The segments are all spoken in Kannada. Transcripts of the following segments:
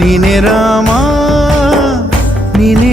ನೀನೆ ರಾಮ ನೀನೆ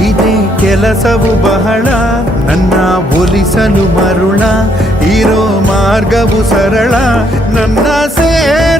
ಇದೇ ಕೆಲಸವು ಬಹಳ. ನನ್ನ ಒಲಿಸಲು ಮರುಳ. ಇರೋ ಮಾರ್ಗವು ಸರಳ. ನನ್ನ ಸೇರ